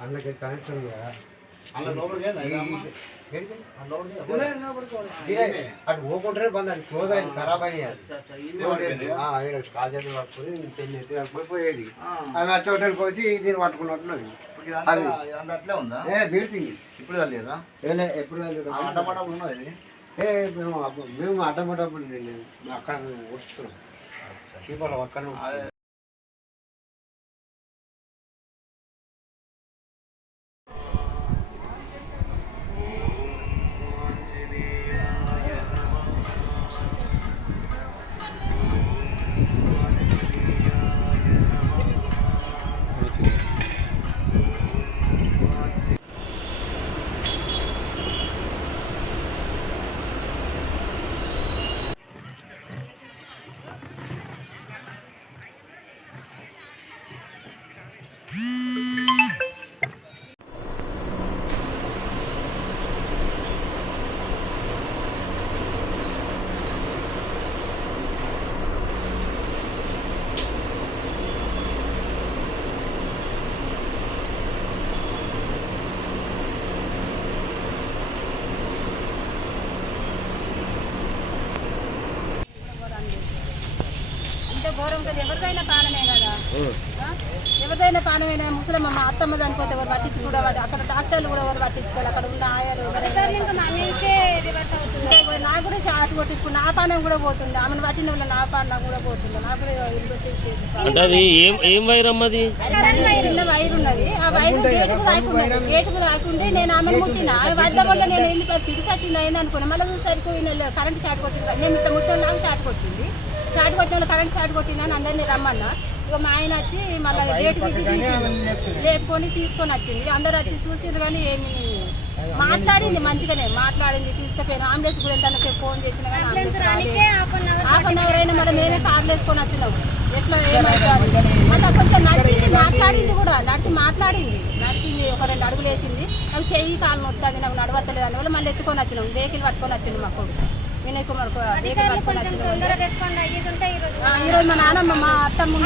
అందులోకి కనెక్షన్ ఉంది కదా అటు పోకుంటే బంద్ అది క్లోజ్ అయింది ఖరాబ్ అయ్యాయి కాల్ చేతులు పట్టుకుని తెల్లి పోయేది అవి ఆ చోటలు పోసి దీన్ని పట్టుకున్నట్టున్నది బీడ్సింగ్ ఇప్పుడు లేదా ఎప్పుడు ఉన్నది మేము అడ్డమటప్పుడు అక్కడ వస్తున్నాం చీపలు అక్కడ ఘోరం కదా ఎవరిదైనా పాలనే కదా ఎవరిదైనా పాలమైనా ముసలమ్మ మా అత్తమ్మ చనిపోతే ఎవరు పట్టించి కూడా అక్కడ డాక్టర్లు కూడా ఎవరు పట్టించుకోవాలి అక్కడ ఉన్న ఆయాలు నాకు కూడా షాట్ కొట్టి ఇప్పుడు నా పానం కూడా పోతుంది ఆమెను పట్టిన వల్ల నా పానం కూడా పోతుంది నాకు కూడా ఇల్లు చిన్న వైర్ ఉన్నది ఆ వైరు గేటుకు రాకుండే నేను ఆమెను ముట్టిన వద్ద వల్ల నేను వెళ్ళి పిడిసి వచ్చింది అయింది అనుకున్నా మళ్ళీ చూసరికి కరెంట్ షాట్ కొట్టింది నేను ఇట్లా ముట్టని నాకు షాట్ కొట్టింది షాట్ కొట్టిన కరెంట్ షాట్ కొట్టిందని అందరినీ రమ్మన్నా ఇక మా ఆయన వచ్చి మళ్ళీ గేటు లేపుకొని తీసుకొని వచ్చింది అందరు వచ్చి చూసిండ్రు కానీ ఏమి మాట్లాడింది మంచిగానే మాట్లాడింది తీసుకుపోయాను అంబులెన్స్ కూడా ఎంత ఫోన్ చేసినా కానీ హాఫ్ అన్ అవర్ అయినా మళ్ళీ మేమే కార్లు వేసుకొని వచ్చినాము ఎట్లా ఏమైతే మళ్ళీ కొంచెం నడిచింది మాట్లాడింది కూడా నడిచింది ఒక 2 అడుగులు వేసింది నాకు చెయ్యి కాలు నొత్తుంది నాకు నడవత్తలేదు అని వల్ల మళ్ళీ ఎత్తుకొని వచ్చినాం వెహికల్ పట్టుకొని వచ్చింది మా కొడుకు వినయ్ కుమార్ ఈరోజు మా నాన్నమ్మ మా అత్తమ్మ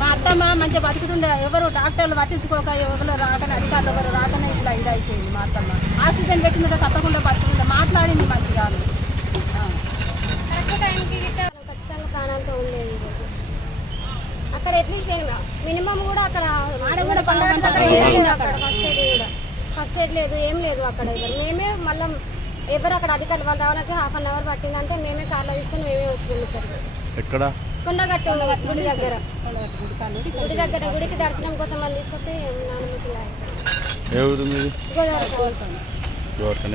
మా అత్తమ్మ మంచిగా బతుకుతుండే ఎవరు డాక్టర్లు పట్టించుకోక ఎవరు రాకనే అధికారులు ఎవరు రాకనే ఇట్లా ఇది అయిపోయింది మా అత్తమ్మ ఆక్సిజన్ పెట్టిందంటే తప్పకుండా బతుకుంటే మాట్లాడింది మంచిగా ఖచ్చితంగా ప్రాణాలతో ఉండేది అక్కడ అట్లీస్ట్ మినిమం కూడా అక్కడ ఫస్ట్ ఎయిడ్ లేదు ఏం లేదు అక్కడ మేమే మళ్ళీ ఎవరు అక్కడ అధికారులు వాళ్ళు రావడానికి హాఫ్ అన్ అవర్ పట్టిందంటే మేమే కార్లో తీసుకొని మేమే వచ్చినాం ఎక్కడ కొండగట్టు గుడి దగ్గర గుడికి దర్శనం కోసం వాళ్ళు తీసుకొస్తే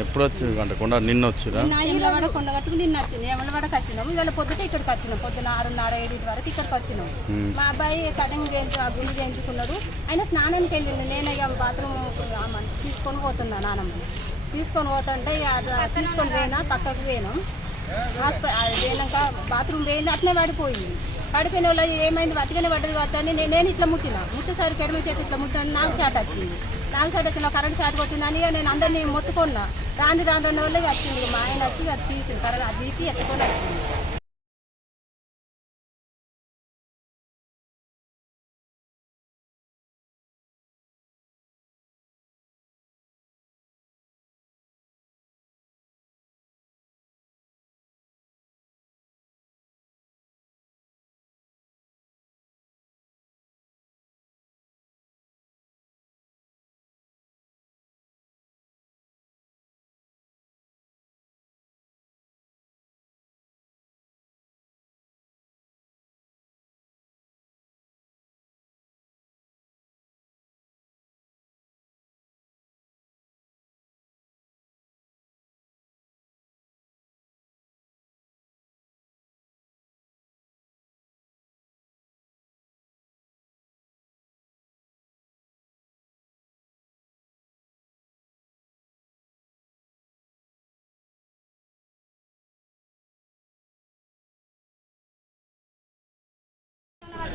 ఎప్పుడు వచ్చింది అంటే కొండ నిన్న వచ్చిరా కొండగట్టుకు నిన్న వచ్చింది యమలవాడకి వచ్చినాము ఇవాళ పొద్దుట ఇక్కడికి వచ్చినాం పొద్దున 6:30, 7 వరకు ఇక్కడికి వచ్చినాం మా అబ్బాయి కటింగ్ గుండు చేయించుకున్నాడు ఆయన స్నానానికి వెళ్ళింది నేను ఇక బాత్రూమ్ తీసుకొని పోతున్నా నాన్నమ్మని తీసుకొని పోతుంటే తీసుకొని పోయినా పక్కకు పోయినాం హాస్పిటల్ పోయినాక బాత్రూమ్ పోయింది అట్లే పడిపోయిన వాళ్ళు ఏమైంది వట్టిగానే పడ్డది కావచ్చని నేను ఇట్లా ముట్టేసరికి ఎడమ చేతి ఇట్లా ముట్టాను నాకు షాట్ వచ్చింది కరెంట్ షాట్ కొట్టిందని నేను అందరినీ మొత్తుకున్నా రాని వాళ్ళకి వచ్చింది మా ఆయన వచ్చి అది తీసి కరెంట్ అది తీసి ఎత్తుకొని వచ్చింది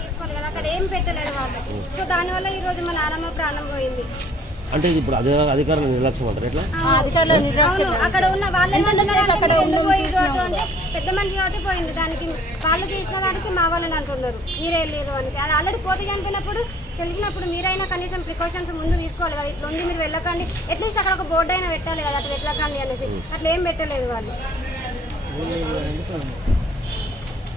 తీసుకోవాలి కదా అక్కడ ఏం పెట్టలేదు వాళ్ళు సో దానివల్ల ఈరోజు మా నాన్నమ్మ ప్రాణం పోయింది అంటే ఇది ఇప్పుడు అధికారుల నిర్లక్ష్యం అంటారు ఎట్లా? అధికారులు అవును, అక్కడ ఉన్న వాళ్ళు అక్కడ అంటే పెద్ద మనిషి కాబట్టి పోయింది. దానికి వాళ్ళు చేసిన దానికి మా వాళ్ళని అంటున్నారు మీరే వెళ్ళారు అని. అది ఆల్రెడీ కోతి చనిపోయినప్పుడు తెలిసినప్పుడు మీరైనా కనీసం ప్రికాషన్స్ ముందు తీసుకోవాలి కదా. ఇట్లా ఉంది మీరు వెళ్ళకండి, అట్లీస్ట్ అక్కడ ఒక బోర్డు అయినా పెట్టాలి కదా, అట్లా వెళ్ళకండి అనేసి. అట్లా ఏం పెట్టలేదు వాళ్ళు.